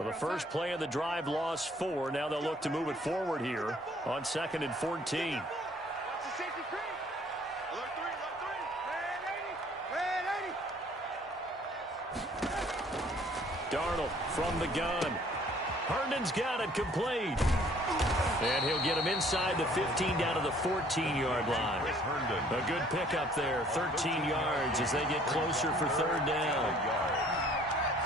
So the first play of the drive lost 4. Now they'll look to move it forward here on 2nd and 14. Darnold from the gun. Herndon's got it complete. And he'll get him inside the 15 down to the 14-yard line. A good pickup there, 13 yards as they get closer for 3rd down.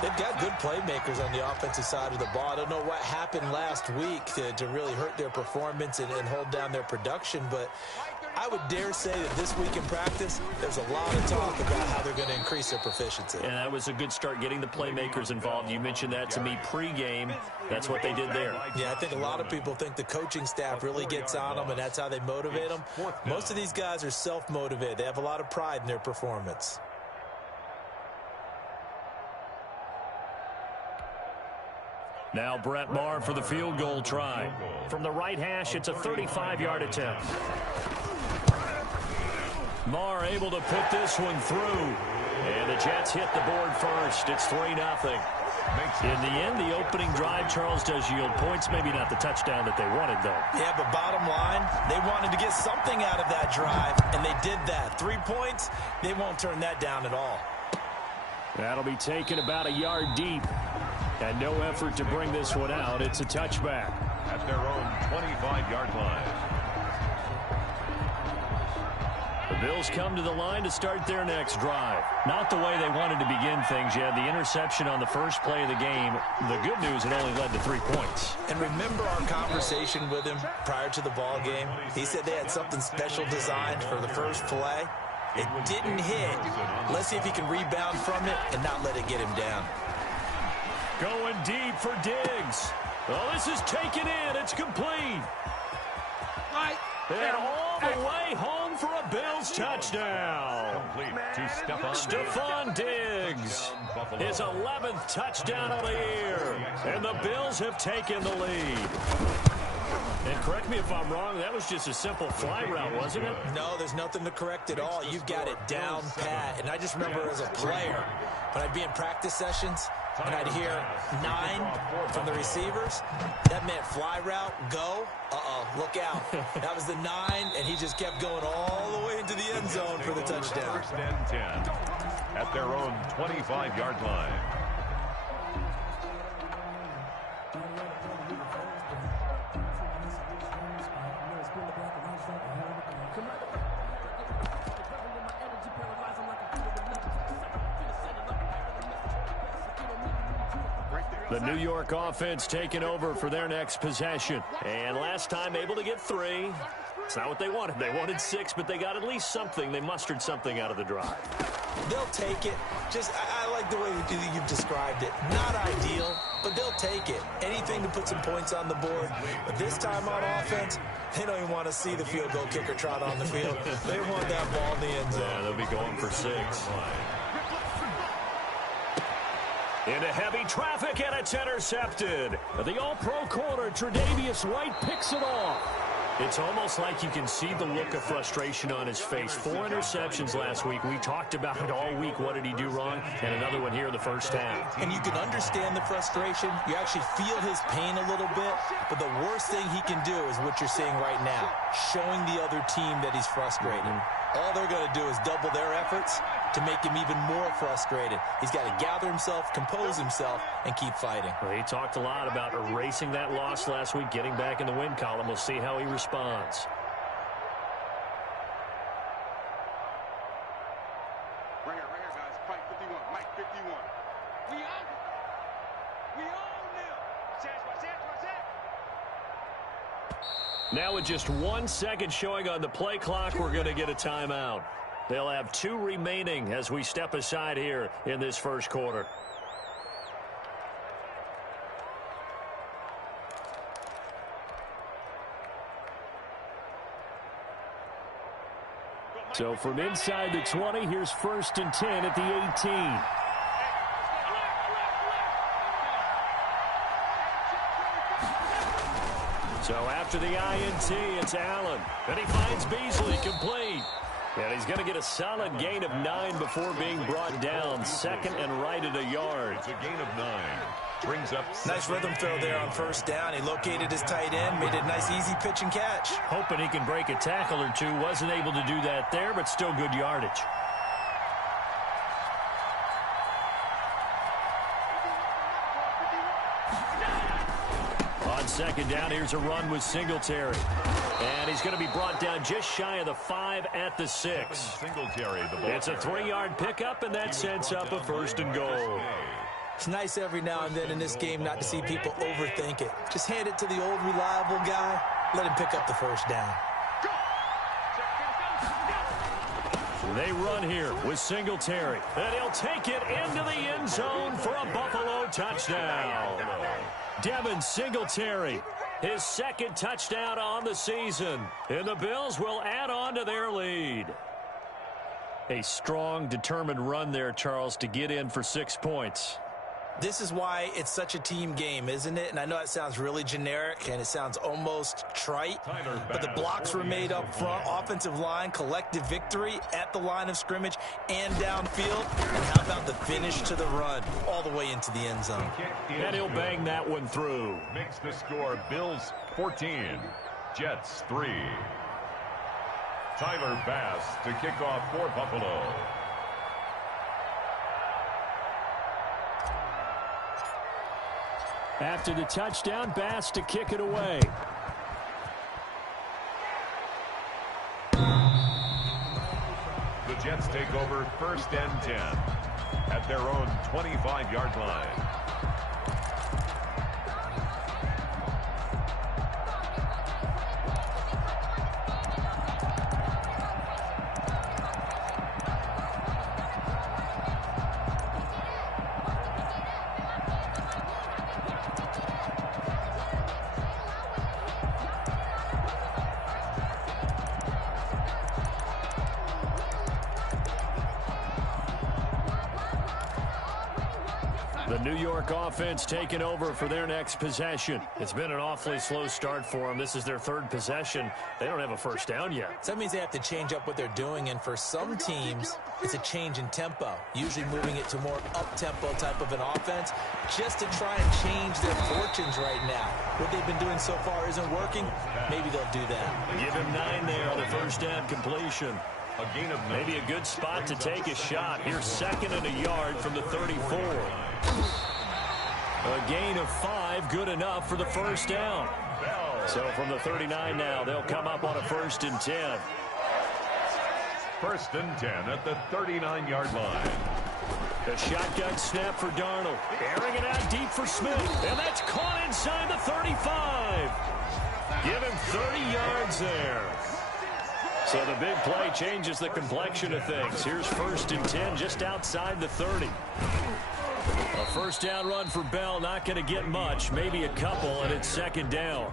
They've got good playmakers on the offensive side of the ball. I don't know what happened last week to really hurt their performance and hold down their production, but I would dare say that this week in practice, there's a lot of talk about how they're going to increase their proficiency. And that was a good start, getting the playmakers involved. You mentioned that to me pregame. That's what they did there. Yeah, I think a lot of people think the coaching staff really gets on them, and that's how they motivate them. Most of these guys are self-motivated. They have a lot of pride in their performance. Now Brett Maher for the field goal try. From the right hash, it's a 35-yard attempt. Maher able to put this one through. And the Jets hit the board first. It's 3-0. In the end, the opening drive, Charles, does yield points. Maybe not the touchdown that they wanted, though. Yeah, but bottom line, they wanted to get something out of that drive, and they did that. 3 points, they won't turn that down at all. That'll be taken about a yard deep. And no effort to bring this one out. It's a touchback. At their own 25-yard line. The Bills come to the line to start their next drive. Not the way they wanted to begin things. You had the interception on the first play of the game. The good news, it only led to 3 points. And remember our conversation with him prior to the ball game? He said they had something special designed for the first play. It didn't hit. Let's see if he can rebound from it and not let it get him down. Going deep for Diggs. Well, this is taken in. It's complete. And all the way home for a Bills touchdown. Complete to Stephon Diggs. His 11th touchdown of the year. And the Bills have taken the lead. And correct me if I'm wrong, that was just a simple fly route, wasn't it? No, there's nothing to correct at all. You've got it down pat. And I just remember as a player, when I'd be in practice sessions, and I'd hear 9 from the receivers, that meant fly route, go, look out. That was the 9, and he just kept going all the way into the end zone for the touchdown. 1st and 10 at their own 25-yard line. The New York offense taking over for their next possession. And last time able to get 3. It's not what they wanted. They wanted 6, but they got at least something. They mustered something out of the drive. They'll take it. I like the way you've described it. Not ideal, but they'll take it. Anything to put some points on the board. But this time on offense, they don't even want to see the field goal kicker trot on the field. They want that ball in the end zone. Yeah, they'll be going for 6. Into heavy traffic, and it's intercepted. The all-pro corner, Tre'Davious White, picks it off. It's almost like you can see the look of frustration on his face. 4 interceptions last week. We talked about it all week. What did he do wrong? And another one here in the first half. And you can understand the frustration. You actually feel his pain a little bit. But the worst thing he can do is what you're seeing right now, showing the other team that he's frustrated. All they're going to do is double their efforts to make him even more frustrated. He's got to gather himself, compose himself, and keep fighting. Well, he talked a lot about erasing that loss last week, getting back in the win column. We'll see how he responds. Right here, guys. Fight 51. Mike 51. We own them. Watch that. Now with just 1 second showing on the play clock, we're going to get a timeout. They'll have 2 remaining as we step aside here in this first quarter. So from inside the 20, here's 1st and 10 at the 18. So after the INT, it's Allen. And he finds Beasley complete. And he's going to get a solid gain of 9 before being brought down. 2nd and right at a yard. It's a gain of 9. brings up Nice rhythm throw there on first down. He located his tight end, made it a nice easy pitch and catch. Hoping he can break a tackle or two. Wasn't able to do that there, but still good yardage. On second down, here's a run with Singletary. And he's going to be brought down just shy of the 5 at the 6. Singletary, the ball It's a 3-yard pickup, and that sets up a 1st and goal. It's nice every now and then in this game not to see people overthink it. Just hand it to the old reliable guy. Let him pick up the first down. They run here with Singletary. And he'll take it into the end zone for a Buffalo touchdown. Devin Singletary, his 2nd touchdown on the season. And the Bills will add on to their lead. A strong, determined run there, Charles, to get in for 6 points. This is why it's such a team game, isn't it? And I know it sounds really generic and it sounds almost trite, but the blocks were made up front, offensive line, collective victory at the line of scrimmage and downfield. And how about the finish to the run all the way into the end zone? And he'll bang that one through. Makes the score Bills 14, Jets 3. Tyler Bass to kick off for Buffalo. After the touchdown, Bass to kick it away. The Jets take over 1st and 10 at their own 25-yard line. The New York offense taking over for their next possession. It's been an awfully slow start for them. This is their 3rd possession. They don't have a first down yet. So that means they have to change up what they're doing, and for some teams, it's a change in tempo, usually moving it to more up-tempo type of an offense just to try and change their fortunes right now. What they've been doing so far isn't working. Maybe they'll do that. Give him 9 there on the first down completion. A gain of Maybe a good spot to take a shot. Here's 2nd and a yard from the 34. A gain of 5, good enough for the first down. So from the 39 now, they'll come up on a 1st and 10. 1st and 10 at the 39-yard line. The shotgun snap for Darnold. Airing it out deep for Smith. And that's caught inside the 35. Give him 30 yards there. So the big play changes the complexion of things. Here's 1st and 10 just outside the 30. A first down run for Bell, not going to get much, maybe a couple, and it's 2nd down.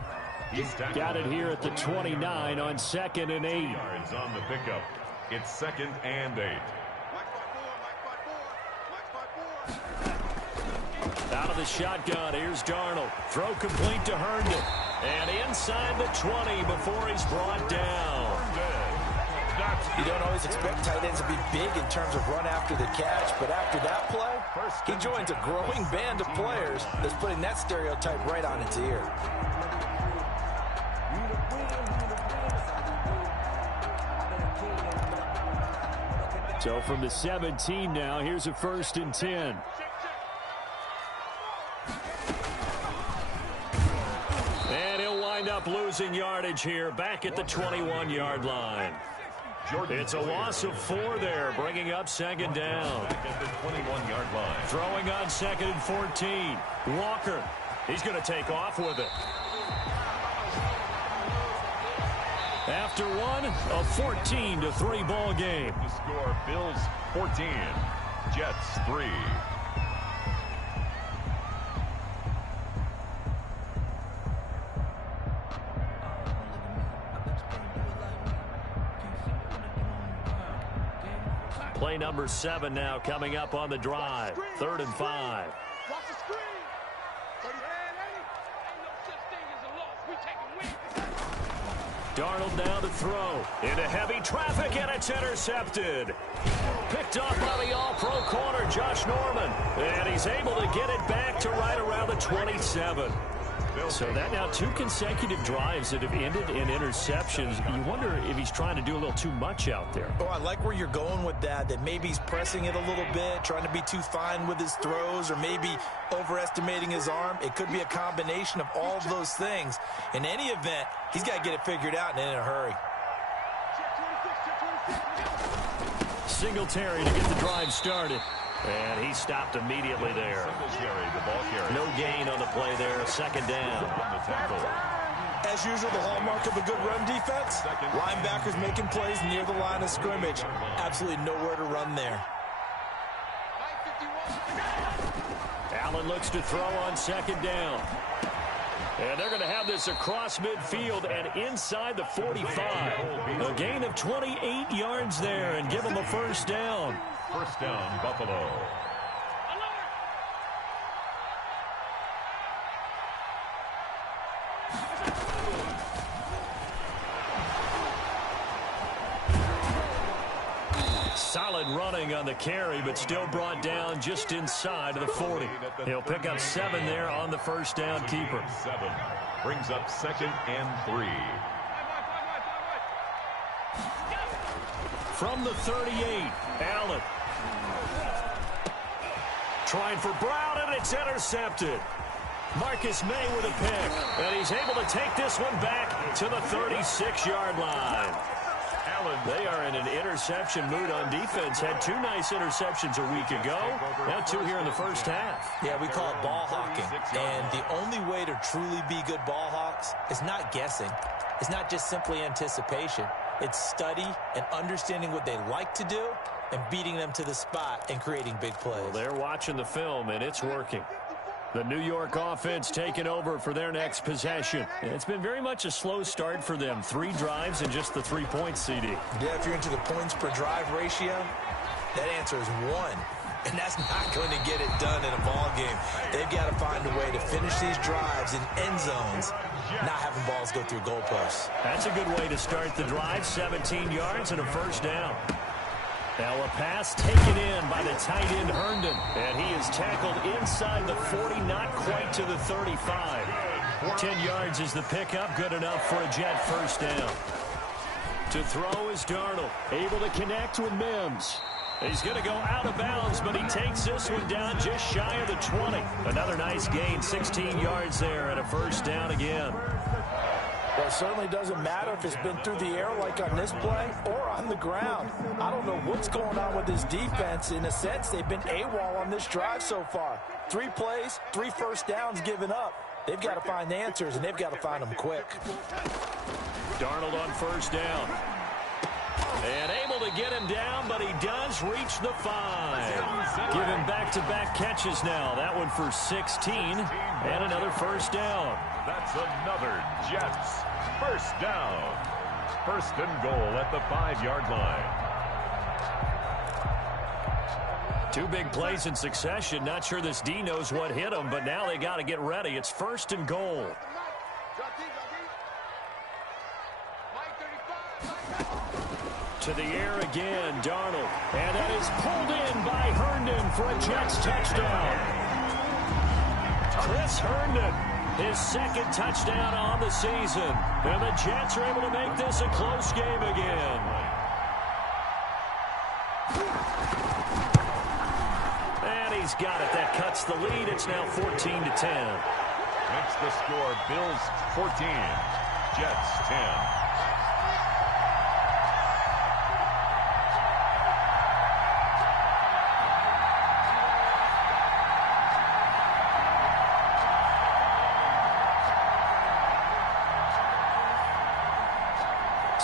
Got it here at the 29 on 2nd and 8. Yards on the pickup. It's 2nd and 8. Out of the shotgun, here's Darnold. Throw complete to Herndon. And inside the 20 before he's brought down. You don't always expect tight ends to be big in terms of run after the catch, but after that play, he joins a growing band of players that's putting that stereotype right on its ear. So from the 17 now, here's a 1st and 10. And he'll wind up losing yardage here, back at the 21-yard line. It's a loss of 4 there, bringing up 2nd down. At the 21-yard line. Throwing on 2nd and 14. Walker, he's going to take off with it. After one, a 14-3 ball game. The score, Bills 14, Jets 3. Play number 7 now coming up on the drive. 3rd and 5. Watch the screen. 30. Ain't no such thing as a loss. We taking wins. Darnold now to throw. Into heavy traffic, and it's intercepted. Picked off by the all-pro corner, Josh Norman. And he's able to get it back to right around the 27. So that now 2 consecutive drives that have ended in interceptions. You wonder if he's trying to do a little too much out there. Oh, I like where you're going with that maybe he's pressing it a little bit, trying to be too fine with his throws, or maybe overestimating his arm. It could be a combination of all of those things. In any event, he's got to get it figured out and in a hurry. Singletary to get the drive started. And he stopped immediately there. No gain on the play there. Second down. As usual, the hallmark of a good run defense, linebackers making plays near the line of scrimmage. Absolutely nowhere to run there. Allen looks to throw on second down. And they're going to have this across midfield and inside the 45. A gain of 28 yards there and give them a first down. First down, Buffalo. Solid running on the carry, but still brought down just inside of the 40. He'll pick up 7 there on the first down keeper. 7 brings up 2nd and 3. From the 38, Allen. Trying for Brown, and it's intercepted. Marcus May with a pick, and he's able to take this one back to the 36-yard line. Allen, they are in an interception mood on defense. Had 2 nice interceptions a week ago. Now 2 here in the first half. Yeah, we call it ball hawking. And the only way to truly be good ball hawks is not guessing. It's not just simply anticipation. It's study and understanding what they like to do and beating them to the spot and creating big plays. Well, they're watching the film, and it's working. The New York offense taking over for their next possession. And it's been very much a slow start for them. 3 drives and just the 3 points, CD. Yeah, if you're into the points per drive ratio, that answer is 1. And that's not going to get it done in a ball game. They've got to find a way to finish these drives in end zones, not having balls go through goalposts. That's a good way to start the drive. 17 yards and a first down. Now a pass taken in by the tight end Herndon. And he is tackled inside the 40, not quite to the 35. 10 yards is the pickup. Good enough for a Jet first down. To throw is Darnold. Able to connect with Mims. He's going to go out of bounds, but he takes this one down just shy of the 20. Another nice gain, 16 yards there, and a first down again. Well, it certainly doesn't matter if it's been through the air like on this play or on the ground. I don't know what's going on with this defense. In a sense, they've been AWOL on this drive so far. 3 plays, 3 first downs given up. They've got to find the answers, and they've got to find them quick. Darnold on first down. And able to get him down, but he does reach the 5. Give him back-to-back catches now. That one for 16, and another first down. That's another Jets first down. First and goal at the 5-yard line. 2 big plays in succession. Not sure this D knows what hit him, but now they got to get ready. It's first and goal. To the air again, Darnold. And that is pulled in by Herndon for a Jets touchdown. Chris Herndon, his 2nd touchdown on the season. And the Jets are able to make this a close game again. And he's got it. That cuts the lead. It's now 14-10. Makes the score Bills 14, Jets 10.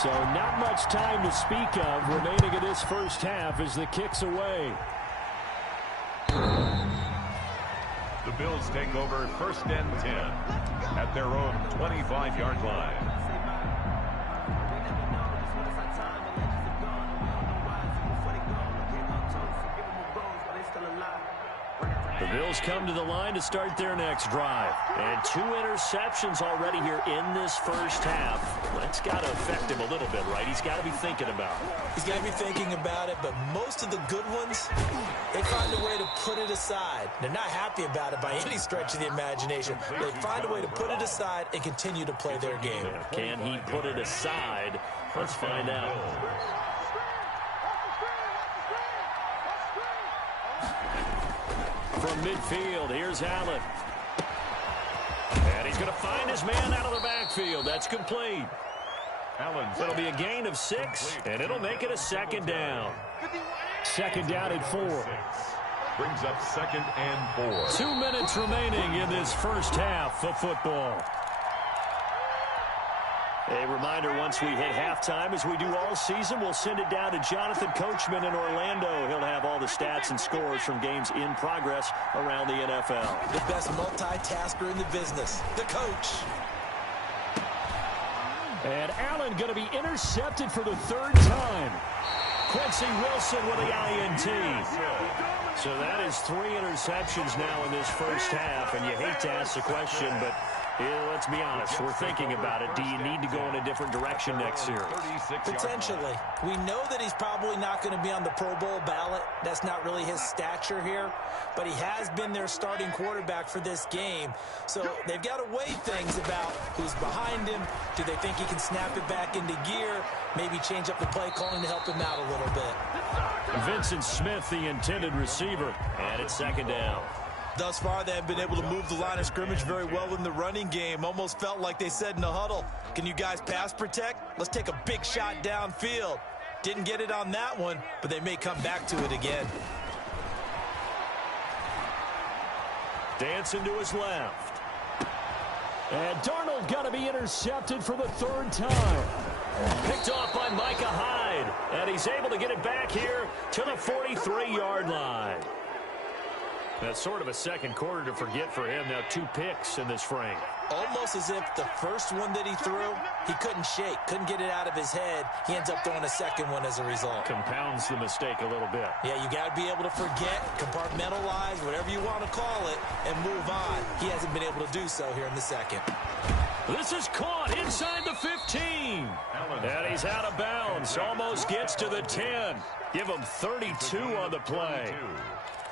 So not much time to speak of remaining in this first half as the kick's away. The Bills take over first and 10 at their own 25-yard line. The Bills come to the line to start their next drive. And 2 interceptions already here in this first half. That's got to affect him a little bit, right? He's got to be thinking about it. He's got to be thinking about it, but most of the good ones, they find a way to put it aside. They're not happy about it by any stretch of the imagination. They find a way to put it aside and continue to play their game. Can he put it aside? Let's find out. From midfield, here's Allen. And he's going to find his man out of the backfield. That's complete. It'll be a gain of 6, and it'll make it a second down. Second down at 4. Brings up 2nd and 4. 2 minutes remaining in this first half of football. A reminder, once we hit halftime, as we do all season, we'll send it down to Jonathan Coachman in Orlando. He'll have all the stats and scores from games in progress around the NFL. The best multitasker in the business, the coach. And Allen going to be intercepted for the 3rd time. Quincy Wilson with the INT. So that is 3 interceptions now in this first half, and you hate to ask the question, but let's be honest, we're thinking about it. Do you need to go in a different direction next year? Potentially. We know that he's probably not going to be on the Pro Bowl ballot. That's not really his stature here. But he has been their starting quarterback for this game. So they've got to weigh things about who's behind him. Do they think he can snap it back into gear? Maybe change up the play calling to help him out a little bit. Vincent Smith, the intended receiver. And it's 2nd down. Thus far, they have been able to move the line of scrimmage very well in the running game. Almost felt like they said in the huddle, can you guys pass protect? Let's take a big shot downfield. Didn't get it on that one, but they may come back to it again. Dancing to his left. And Darnold got to be intercepted for the 3rd time. Picked off by Micah Hyde. And he's able to get it back here to the 43-yard line. That's sort of a second quarter to forget for him. Now 2 picks in this frame. Almost as if the first one that he threw, he couldn't shake, couldn't get it out of his head. He ends up throwing a second one as a result. Compounds the mistake a little bit. Yeah, you got to be able to forget, compartmentalize, whatever you want to call it, and move on. He hasn't been able to do so here in the second. This is caught inside the 15. And he's out of bounds. Almost gets to the 10. Give him 32 on the play.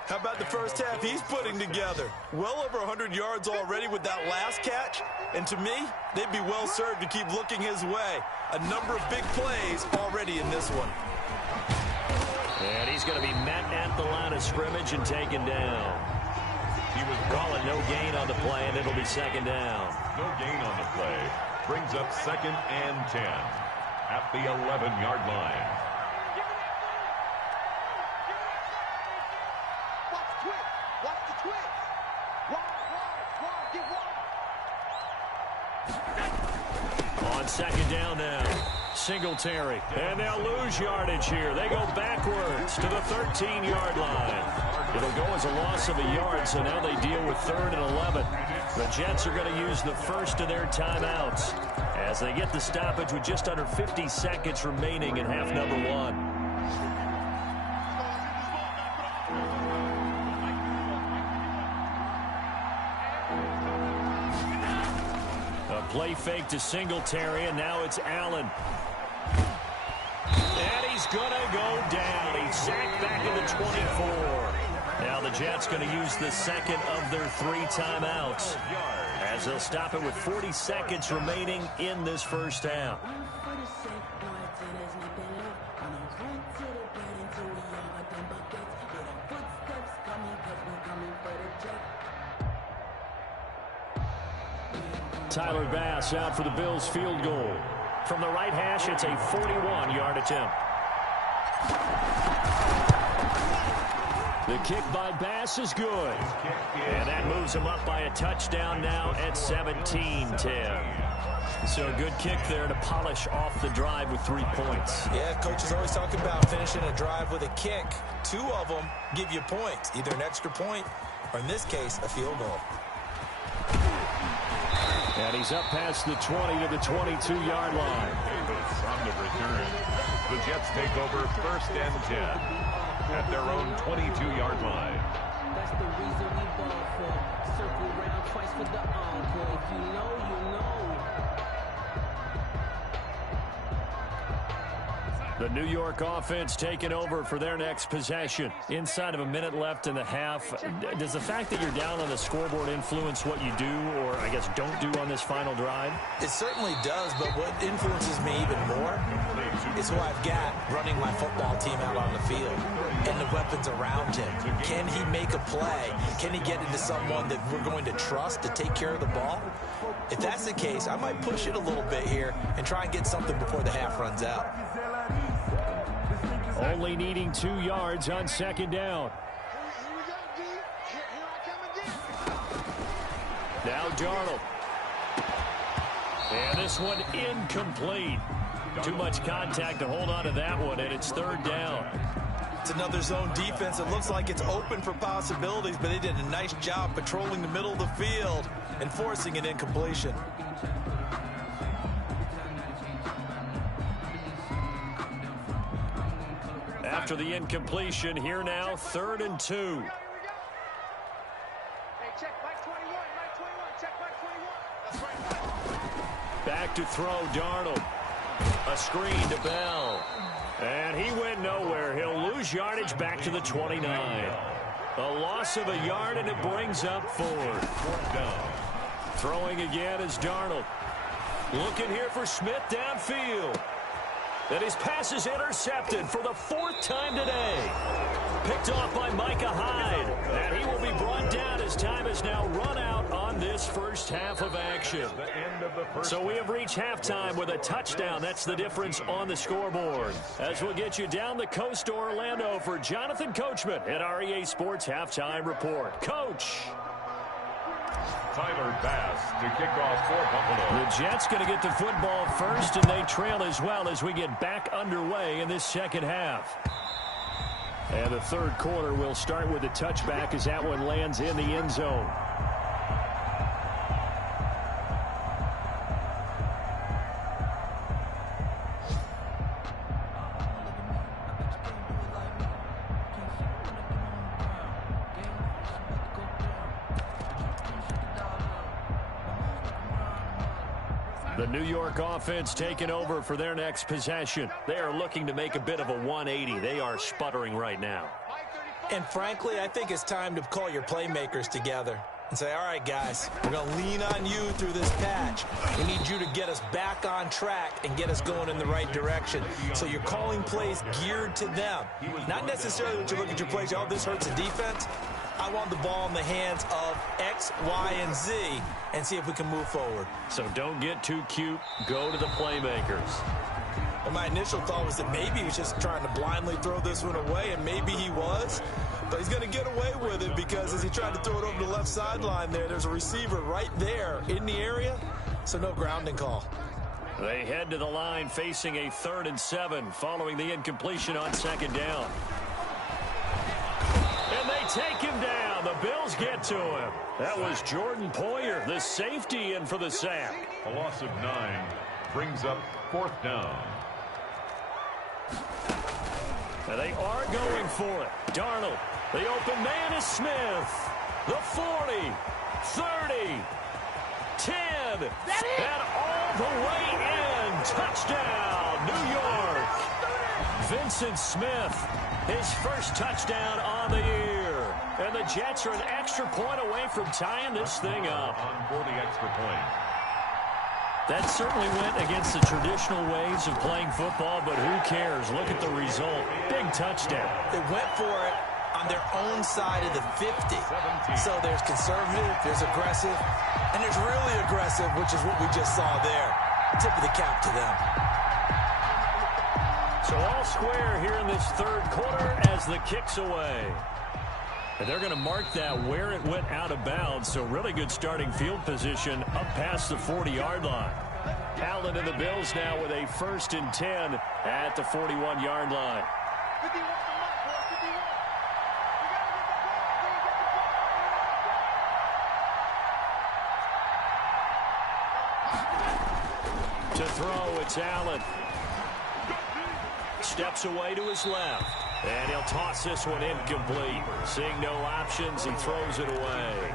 How about the first half he's putting together? Well over 100 yards already with that last catch. And to me, they'd be well served to keep looking his way. A number of big plays already in this one. And he's going to be met at the line of scrimmage and taken down. He was calling no gain on the play, and it'll be 2nd down. No gain on the play. Brings up 2nd and 10 at the 11-yard line. On 2nd down now, Singletary. And they'll lose yardage here. They go backwards to the 13-yard line. It'll go as a loss of a yard, so now they deal with 3rd and 11. The Jets are going to use the first of their timeouts as they get the stoppage with just under 50 seconds remaining in half number 1. Play fake to Singletary, and now it's Allen. And he's going to go down. He's sacked back at the 24. Now the Jets going to use the second of their 3 timeouts as they'll stop it with 40 seconds remaining in this first half. Tyler Bass out for the Bills field goal. From the right hash, it's a 41-yard attempt. The kick by Bass is good. And that moves him up by a touchdown now at 17-10. So a good kick there to polish off the drive with 3 points. Yeah, coaches always talk about finishing a drive with a kick. 2 of them give you points, either an extra point or, in this case, a field goal. And he's up past the 20 to the 22-yard line. On the return, the Jets take over 1st and 10 at their own 22-yard line. That's the reason we ball for. Circle round twice for the encore. If you know, you know. The New York offense taking over for their next possession. Inside of a minute left in the half. Does the fact that you're down on the scoreboard influence what you do, or I guess don't do on this final drive? It certainly does, but what influences me even more is who I've got running my football team out on the field and the weapons around him. Can he make a play? Can he get into someone that we're going to trust to take care of the ball? If that's the case, I might push it a little bit here and try and get something before the half runs out. Only needing 2 yards on second down. Now Darnold. And this one incomplete. Too much contact to hold on to that one, and it's third down. It's another zone defense. It looks like it's open for possibilities, but they did a nice job patrolling the middle of the field and forcing an incompletion. After the incompletion, here now, 3rd and 2. Hey, check Mike 21, Mike 21, check Mike 21. That's right. Back to throw, Darnold. A screen to Bell. And he went nowhere. He'll lose yardage back to the 29. A loss of a yard, and it brings up 4th. Throwing again is Darnold. Looking here for Smith downfield. And his pass is intercepted for the 4th time today. Picked off by Micah Hyde. And he will be brought down as time is now run out on this first half of action. So we have reached halftime with a touchdown. That's the difference on the scoreboard. As we'll get you down the coast to Orlando for Jonathan Coachman at REA Sports Halftime Report. Coach. Tyler Bass to kick off for Buffalo. The Jets going to get the football first, and they trail as well as we get back underway in this second half. And the third quarter will start with a touchback as that one lands in the end zone. The New York offense taking over for their next possession. They are looking to make a bit of a 180. They are sputtering right now. And frankly, I think it's time to call your playmakers together and say, all right, guys, we're going to lean on you through this patch. We need you to get us back on track and get us going in the right direction. So you're calling plays geared to them. Not necessarily that you look at your plays, oh, this hurts the defense. I want the ball in the hands of X, Y, and Z and see if we can move forward. So don't get too cute. Go to the playmakers. Well, my initial thought was that maybe he was just trying to blindly throw this one away, and maybe he was. But he's going to get away with it because as he tried to throw it over the left sideline there's a receiver right there in the area, so no grounding call. They head to the line facing a 3rd and 7 following the incompletion on second down. And they take him down. The Bills get to him. That was Jordan Poyer, the safety, in for the sack. A loss of 9 brings up 4th down. And they are going for it. Darnold, the open man is Smith. The 40, 30, 10, and all the way in. Touchdown, New York. Vincent Smith, his first touchdown on the year. And the Jets are an extra point away from tying this thing up. On for the extra point. That certainly went against the traditional ways of playing football, but who cares? Look at the result. Big touchdown. They went for it on their own side of the 50. So there's conservative, there's aggressive, and there's really aggressive, which is what we just saw there. Tip of the cap to them. So all square here in this third quarter as the kick's away. And they're going to mark that where it went out of bounds. So really good starting field position up past the 40-yard line. Allen and the Bills now with a 1st and 10 at the 41-yard line. 51 to mark, boys, 51. You got to get the ball. To throw, it's Allen. Steps away to his left. And he'll toss this one incomplete. Seeing no options, he throws it away.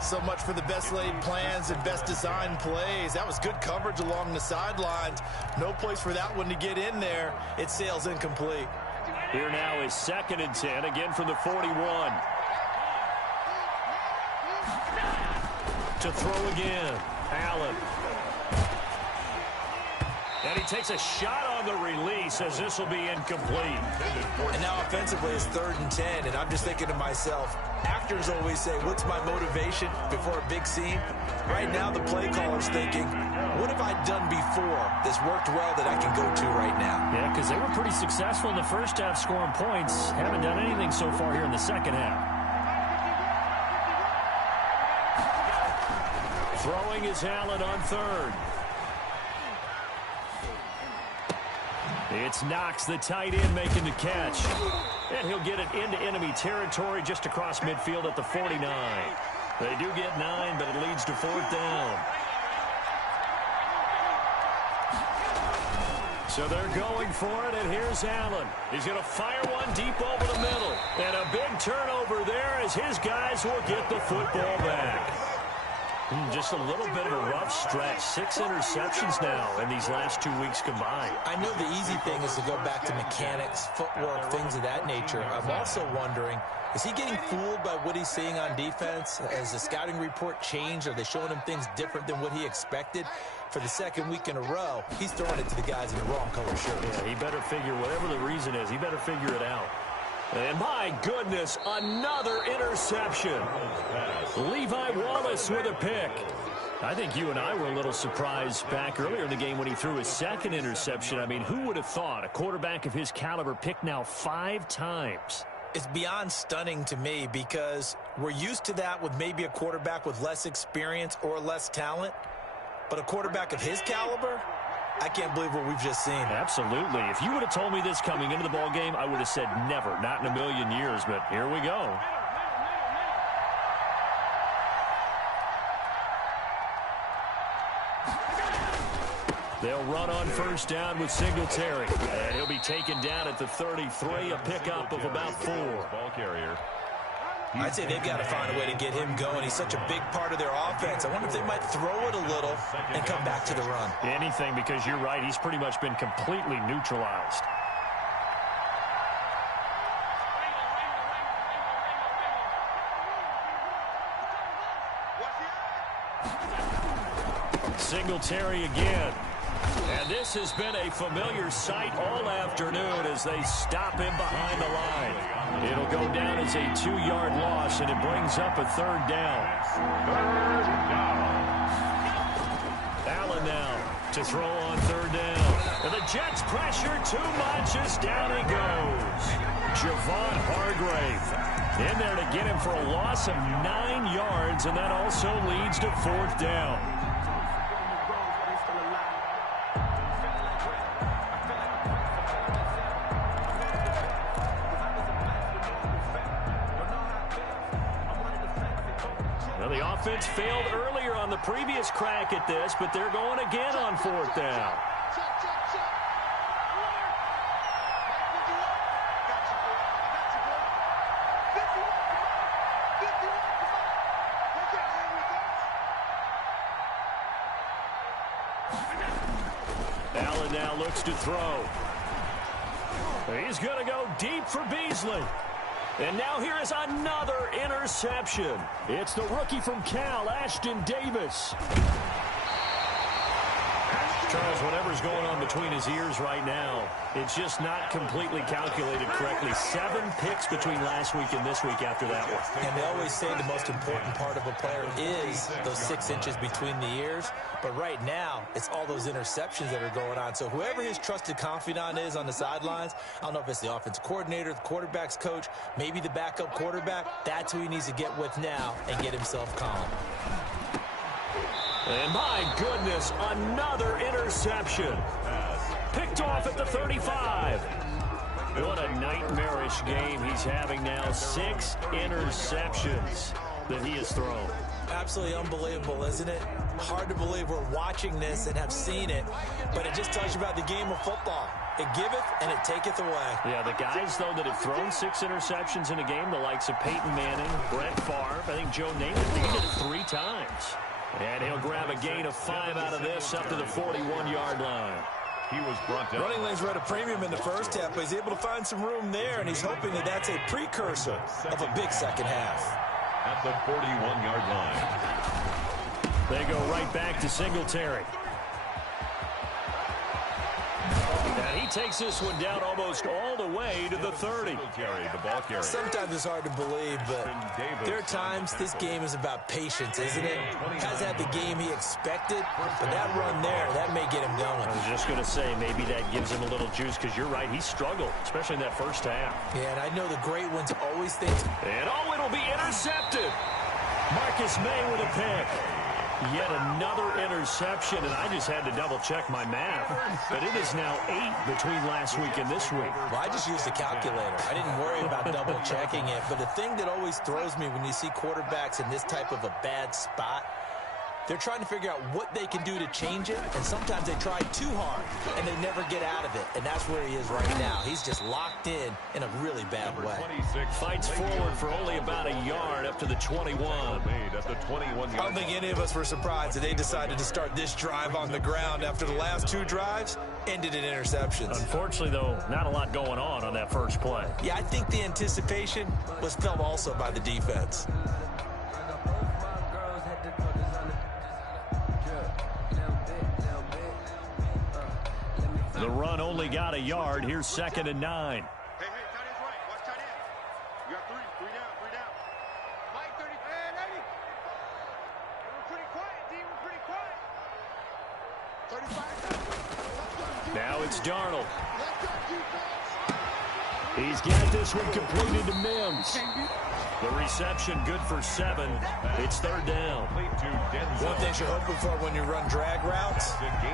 So much for the best laid plans and best designed plays. That was good coverage along the sidelines. No place for that one to get in there. It sails incomplete. Here now is 2nd and 10, again from the 41. To throw again, Allen. And he takes a shot on the release as this will be incomplete. And now offensively it's 3rd and 10, and I'm just thinking to myself, actors always say, what's my motivation before a big scene? Right now the play caller's thinking, what have I done before that's worked well that I can go to right now? Yeah, because they were pretty successful in the first half scoring points. Haven't done anything so far here in the second half. Throwing is Allen on 3rd. It's Knox, the tight end, making the catch. And he'll get it into enemy territory just across midfield at the 49. They do get 9, but it leads to 4th down. So they're going for it, and here's Allen. He's going to fire one deep over the middle. And a big turnover there as his guys will get the football back. Just a little bit of a rough stretch. 6 interceptions now in these last 2 weeks combined. I know the easy thing is to go back to mechanics, footwork, things of that nature. I'm also wondering, is he getting fooled by what he's seeing on defense? Has the scouting report changed? Are they showing him things different than what he expected? For the 2nd week in a row, he's throwing it to the guys in the wrong color shirt. Yeah, he better figure, whatever the reason is, he better figure it out. And my goodness, another interception. Levi Wallace with a pick. I think you and I were a little surprised back earlier in the game when he threw his 2nd interception. I mean, who would have thought a quarterback of his caliber picked now 5 times? It's beyond stunning to me because we're used to that with maybe a quarterback with less experience or less talent. But a quarterback of his caliber, I can't believe what we've just seen. Absolutely. If you would have told me this coming into the ball game, I would have said never, not in a million years, but here we go. They'll run on 1st down with Singletary, and he'll be taken down at the 33, a pickup of about 4. Ball carrier. I'd say they've got to find a way to get him going. He's such a big part of their offense. I wonder if they might throw it a little and come back to the run. Anything, because you're right, he's pretty much been completely neutralized. Singletary again. And this has been a familiar sight all afternoon as they stop him behind the line. It'll go down as a 2-yard loss, and it brings up a 3rd down. Allen now to throw on 3rd down. And the Jets pressure too much as down he goes. Javon Hargrave in there to get him for a loss of 9 yards, and that also leads to 4th down. The offense failed earlier on the previous crack at this, but they're going again on 4th down. Allen now looks to throw. He's going to go deep for Beasley. And now here is another interception. It's the rookie from Cal, Ashton Davis. Charles, whatever's going on between his ears right now, it's just not completely calculated correctly. 7 picks between last week and this week after that one. And they always say the most important part of a player is those 6 inches between the ears. But right now, it's all those interceptions that are going on. So whoever his trusted confidant is on the sidelines, I don't know if it's the offensive coordinator, the quarterback's coach, maybe the backup quarterback, that's who he needs to get with now and get himself calm. And my goodness, another interception. Picked off at the 35. What a nightmarish game he's having now. 6 interceptions that he has thrown. Absolutely unbelievable, isn't it? Hard to believe we're watching this and have seen it, but it just tells you about the game of football. It giveth and it taketh away. Yeah, the guys, though, that have thrown 6 interceptions in a game, the likes of Peyton Manning, Brett Favre, I think Joe Namath, he did it 3 times. And he'll grab a gain of 5 out of this up to the 41-yard line. He was brought down. Running lanes were at a premium in the first half, but he's able to find some room there, and he's hoping that that's a precursor of a big second half. At the 41-yard line. They go right back to Singletary. And he takes this one down almost all the way to the 30. The ball carrier. Sometimes it's hard to believe, but there are times this game is about patience, isn't it? Has had the game he expected, but that run there, that may get him going. I was just going to say, maybe that gives him a little juice, because you're right, he struggled, especially in that first half. Yeah, and I know the great ones always think. And oh, it'll be intercepted. Marcus May with a pick. Yet another interception, and I just had to double-check my math. But it is now 8 between last week and this week. Well, I just used a calculator. I didn't worry about double-checking it. But the thing that always throws me when you see quarterbacks in this type of a bad spot, they're trying to figure out what they can do to change it, and sometimes they try too hard, and they never get out of it. And that's where he is right now. He's just locked in a really bad way. Fights forward for only about a yard up to the 21. Made at the 21-yard. I don't think any of us were surprised that they decided to start this drive on the ground after the last 2 drives ended in interceptions. Unfortunately, though, not a lot going on that first play. Yeah, I think the anticipation was felt also by the defense. The run only got a yard. Here's 2nd and 9. Hey, tight end's right. Watch tight end. You got 3 down. Mike 30. Hey, lady. We're pretty quiet, D. We're pretty quiet. 35. Now it's Darnold. He's got this one completed to Mims. The reception good for 7. It's 3rd down. One thing you're hoping for when you run drag routes,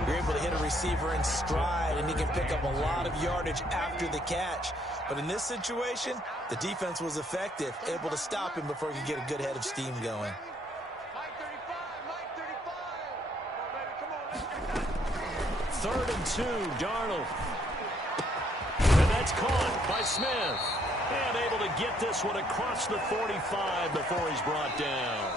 you're able to hit a receiver in stride, and he can pick up a lot of yardage after the catch. But in this situation, the defense was effective, able to stop him before he could get a good head of steam going. Mike 35. 3rd and 2, Darnold. And that's caught by Smith. And able to get this one across the 45 before he's brought down.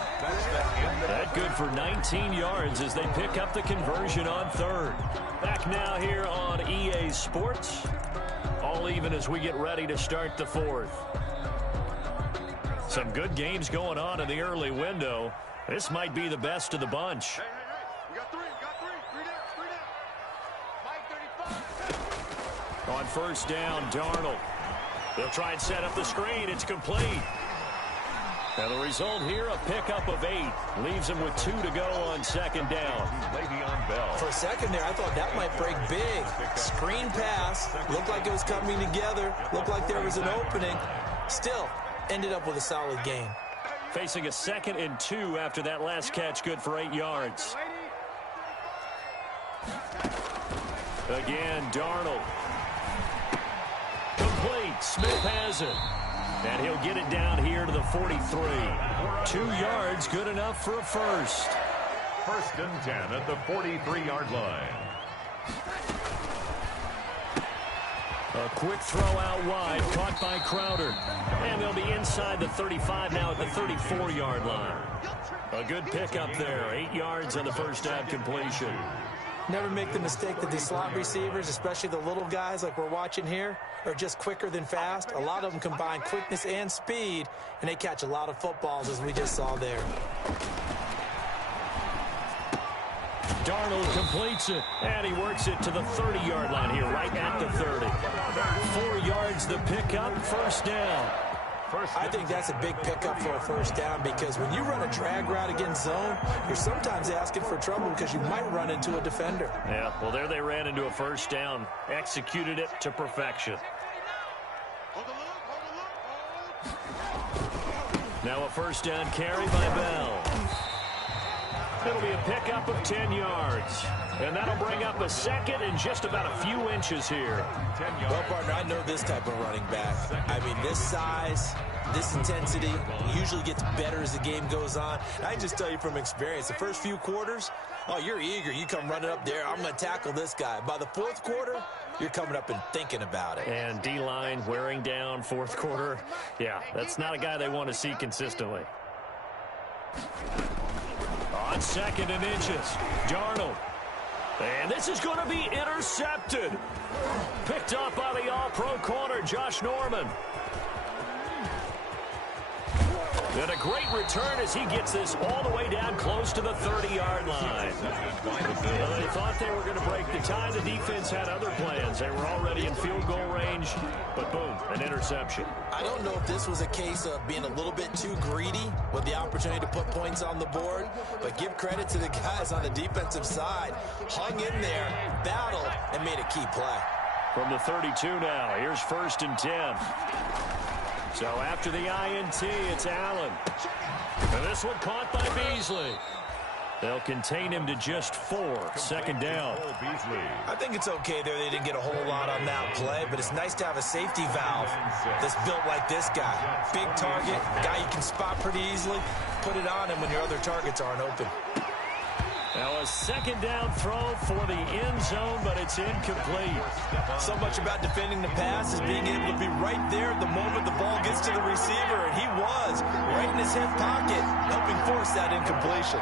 That good for 19 yards as they pick up the conversion on 3rd. Back now here on EA Sports. All even as we get ready to start the 4th. Some good games going on in the early window. This might be the best of the bunch. Hey. We got 3. 3 down. Mike 35. On 1st down, Darnold. They'll try and set up the screen. It's complete. Now the result here, a pickup of 8. Leaves him with 2 to go on 2nd down. Le'Veon Bell. For a second there, I thought that might break big. Screen pass. Looked like it was coming together. Looked like there was an opening. Still, ended up with a solid game. Facing a 2nd and 2 after that last catch, good for 8 yards. Again, Darnold. Complete. Smith has it. And he'll get it down here to the 43. 2 yards, good enough for a first. 1st and 10 at the 43-yard line. A quick throw out wide, caught by Crowder. And they'll be inside the 35 now at the 34-yard line. A good pickup there, 8 yards on the first down completion. Never make the mistake that the slot receivers, especially the little guys like we're watching here, are just quicker than fast. A lot of them combine quickness and speed, and they catch a lot of footballs, as we just saw there. Darnold completes it, and he works it to the 30-yard line here, right at the 30. 4 yards the pickup, 1st down. I think that's a big pickup for a 1st down, because when you run a drag route against zone, you're sometimes asking for trouble because you might run into a defender. Yeah, well, there they ran into a 1st down, executed it to perfection. Now a 1st down carry by Bell. It'll be a pickup of 10 yards. And that'll bring up a 2nd and just about a few inches here. Well, partner, I know this type of running back. I mean, this size, This intensity usually gets better as the game goes on. And I just tell you from experience, the first few quarters, oh, you're eager. You come running up there, I'm going to tackle this guy. By the fourth quarter, you're coming up and thinking about it. And D-line wearing down fourth quarter. Yeah, that's not a guy they want to see consistently. On 2nd and inches, Darnold. And this is going to be intercepted. Picked up by the all-pro corner, Josh Norman. And a great return as he gets this all the way down close to the 30-yard line. Well, they thought they were going to break the tie. The defense had other plans. They were already in field goal range, but boom, an interception. I don't know if this was a case of being a little bit too greedy with the opportunity to put points on the board, but give credit to the guys on the defensive side. Hung in there, battled, and made a key play. From the 32 now, here's 1st and 10. So after the INT, it's Allen. And this one caught by Beasley. They'll contain him to just 4. 2nd down. I think it's okay there. They didn't get a whole lot on that play, but it's nice to have a safety valve that's built like this guy. Big target, guy you can spot pretty easily. Put it on him when your other targets aren't open. Now a 2nd down throw for the end zone, but it's incomplete. So much about defending the pass is being able to be right there at the moment the ball gets to the receiver, and he was right in his hip pocket, helping force that incompletion.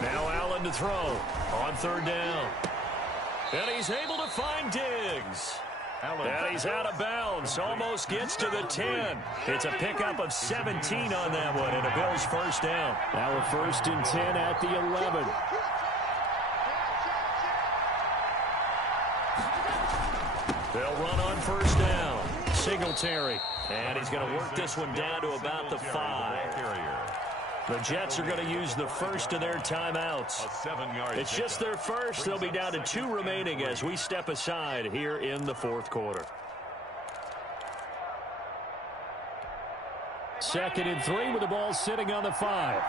Now Allen to throw on 3rd down. And he's able to find Diggs. And he's out of bounds. Almost gets to the 10. It's a pickup of 17 on that one, and a Bills 1st down. Now a 1st and 10 at the 11. They'll run on 1st down. Singletary. And he's going to work this one down to about the 5. The Jets are going to use the first of their timeouts. It's just their first. They'll be down to 2 remaining as we step aside here in the 4th quarter. 2nd and 3 with the ball sitting on the 5.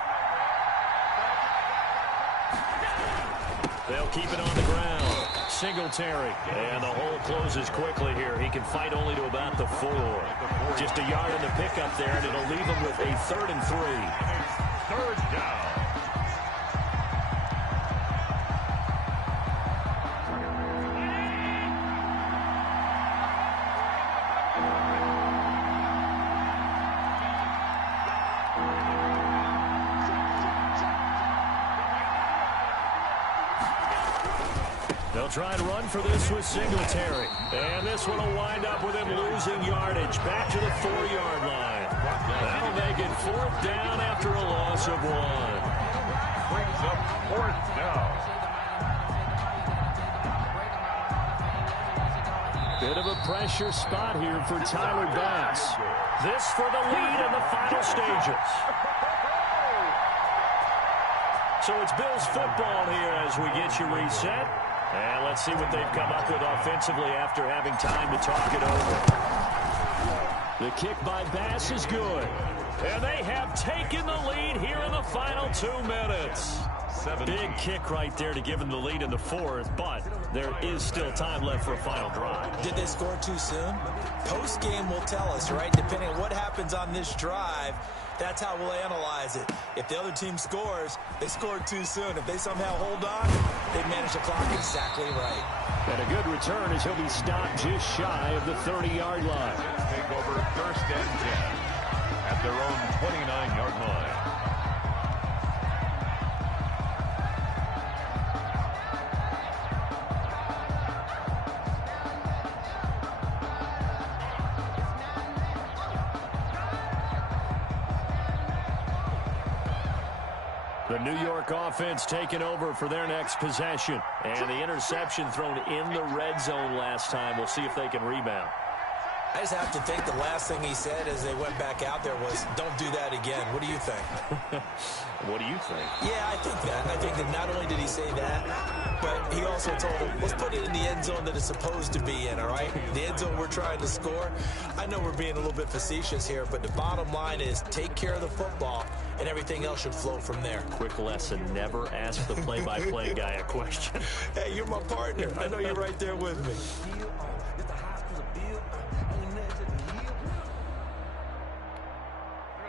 They'll keep it on the ground. Singletary. And the hole closes quickly here. He can fight only to about the 4. Just a yard in the pickup there, and it'll leave him with a 3rd and 3. 3rd down. They'll try and run for this with Singletary. And this one will wind up with him losing yardage. Back to the 4-yard line. That'll make it 4th down after a loss of 1. Brings up 4th down. Bit of a pressure spot here for Tyler Bass. This for the lead in the final stages. So it's Bills football here as we get you reset. And let's see what they've come up with offensively after having time to talk it over. The kick by Bass is good. And they have taken the lead here in the final 2 minutes. Big kick right there to give them the lead in the 4th, but there is still time left for a final drive. Did they score too soon? Post-game will tell us, right? Depending on what happens on this drive, that's how we'll analyze it. If the other team scores, they scored too soon. If they somehow hold on, they manage the clock exactly right. And a good return as he'll be stopped just shy of the 30-yard line. Take over 1st and 10 at their own 29-yard line. The New York offense taking over for their next possession. And the interception thrown in the red zone last time. We'll see if they can rebound. I just have to think the last thing he said as they went back out there was, don't do that again. What do you think? What do you think? Yeah, I think that. I think that not only did he say that, but he also told him, let's put it in the end zone that it's supposed to be in, all right? The end zone we're trying to score. I know we're being a little bit facetious here, but the bottom line is take care of the football, and everything else should flow from there. Quick lesson, never ask the play-by-play guy a question. Hey, you're my partner. I know you're right there with me.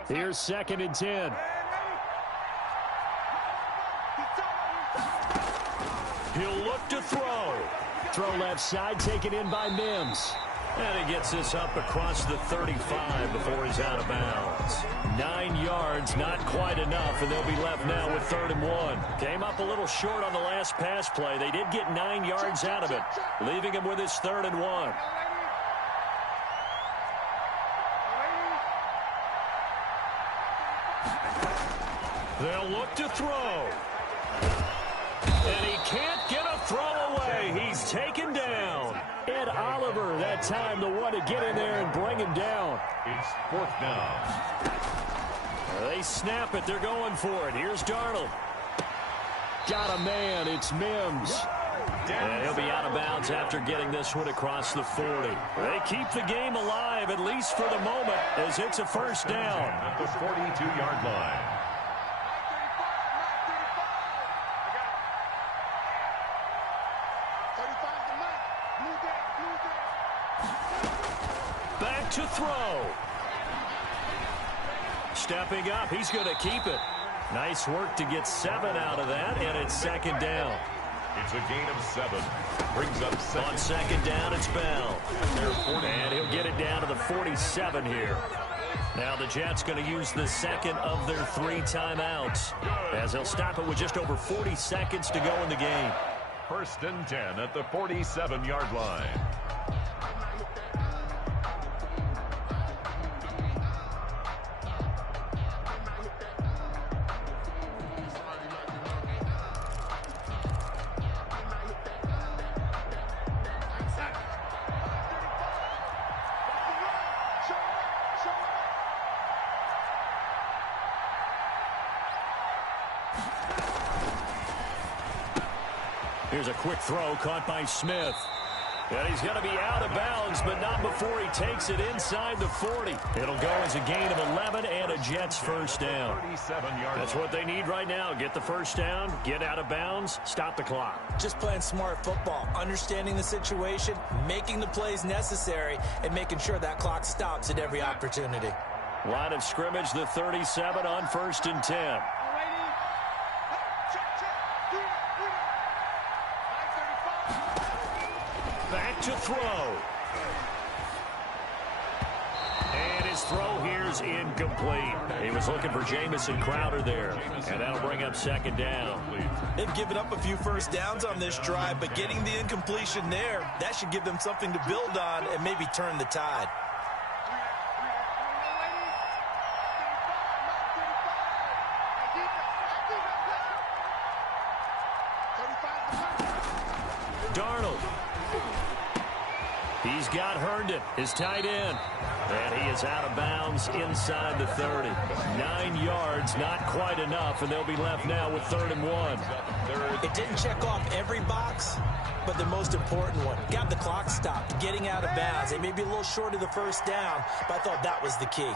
Here's 2nd and 10. He'll look to throw. Throw left side, taken in by Mims. And he gets this up across the 35 before he's out of bounds. 9 yards, not quite enough, and they'll be left now with 3rd and 1. Came up a little short on the last pass play. They did get 9 yards out of it, leaving him with his 3rd and 1. They'll look to throw. And he can't get a throw away. He's taken down. Ed Oliver, that time the one to get in there and bring him down. It's 4th down. They snap it. They're going for it. Here's Darnold. Got a man. It's Mims. And he'll be out of bounds after getting this one across the 40. They keep the game alive, at least for the moment, as it's a 1st down. At the 42-yard line. Back to throw. Stepping up, he's going to keep it. Nice work to get 7 out of that, and it's 2nd down. It's a gain of 7. Brings up 2nd. On 2nd down, it's Bell. And he'll get it down to the 47 here. Now the Jets going to use the 2nd of their 3 timeouts, as they'll stop it with just over 40 seconds to go in the game. 1st and 10 at the 47-yard line. Here's a quick throw caught by Smith. And he's going to be out of bounds, but not before he takes it inside the 40. It'll go as a gain of 11 and a Jets 1st down. That's what they need right now. Get the 1st down, get out of bounds, stop the clock. Just playing smart football, understanding the situation, making the plays necessary, and making sure that clock stops at every opportunity. Line of scrimmage, the 37 on 1st and 10. Back to throw. And his throw here's incomplete. He was looking for Jamison Crowder there, and that'll bring up 2nd down. They've given up a few 1st downs on this drive, but getting the incompletion there, that should give them something to build on and maybe turn the tide. Darnold. He's got Herndon, his tight end. And he is out of bounds inside the 30. 9 yards, not quite enough, and they'll be left now with 3rd and 1. It didn't check off every box, but the most important one. Got the clock stopped, getting out of bounds. They may be a little short of the 1st down, but I thought that was the key.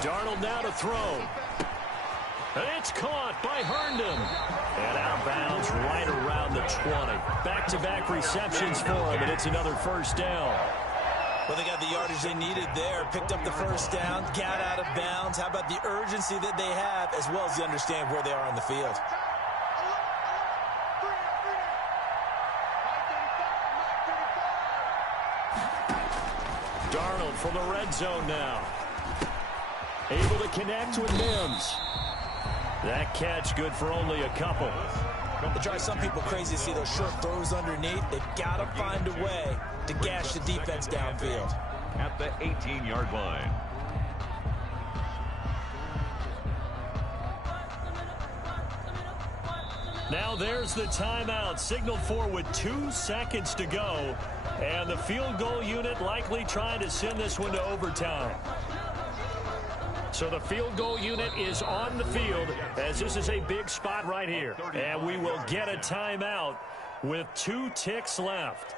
Darnold now to throw. And it's caught by Herndon. And out of bounds right around the 20. Back-to-back receptions for him, and it's another 1st down. Well, they got the yardage they needed there. Picked up the 1st down, got out of bounds. How about the urgency that they have, as well as they understand where they are on the field? Darnold from the red zone now. Able to connect with Mims. That catch good for only a couple. It drives some people crazy to see those short throws underneath. They've got to find a way to gash the defense downfield. At the 18-yard line. Now there's the timeout, signaled for with 2 seconds to go. And the field goal unit likely trying to send this one to overtime. So the field goal unit is on the field as this is a big spot right here. And we will get a timeout with 2 ticks left.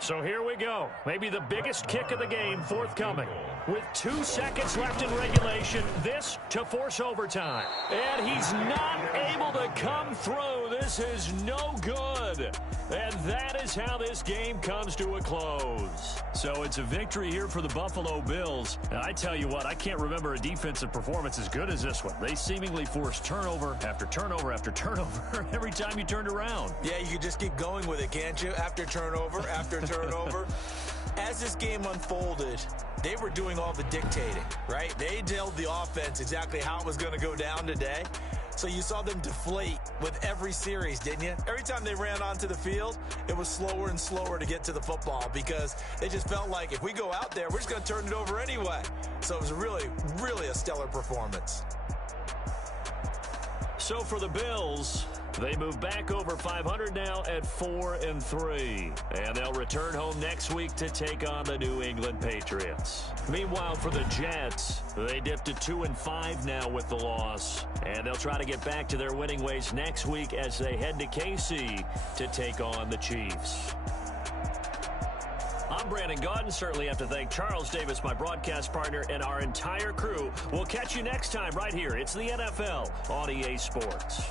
So here we go. Maybe the biggest kick of the game forthcoming. With 2 seconds left in regulation, this to force overtime. And he's not able to come through. This is no good. And that is how this game comes to a close. So it's a victory here for the Buffalo Bills. And I tell you what, I can't remember a defensive performance as good as this one. They seemingly forced turnover after turnover after turnover every time you turned around. Yeah, you can just keep going with it, can't you? After turnover, after turnover. As this game unfolded, they were doing all the dictating, right? They told the offense exactly how it was going to go down today. So you saw them deflate with every series, didn't you? Every time they ran onto the field, it was slower and slower to get to the football because they just felt like if we go out there, we're just going to turn it over anyway. So it was really, really a stellar performance. So for the Bills, they move back over 500 now at 4-3. And they'll return home next week to take on the New England Patriots. Meanwhile, for the Jets, they dipped to 2-5 now with the loss. And they'll try to get back to their winning ways next week as they head to KC to take on the Chiefs. I'm Brandon Gaudin. Certainly have to thank Charles Davis, my broadcast partner, and our entire crew. We'll catch you next time right here. It's the NFL on EA Sports.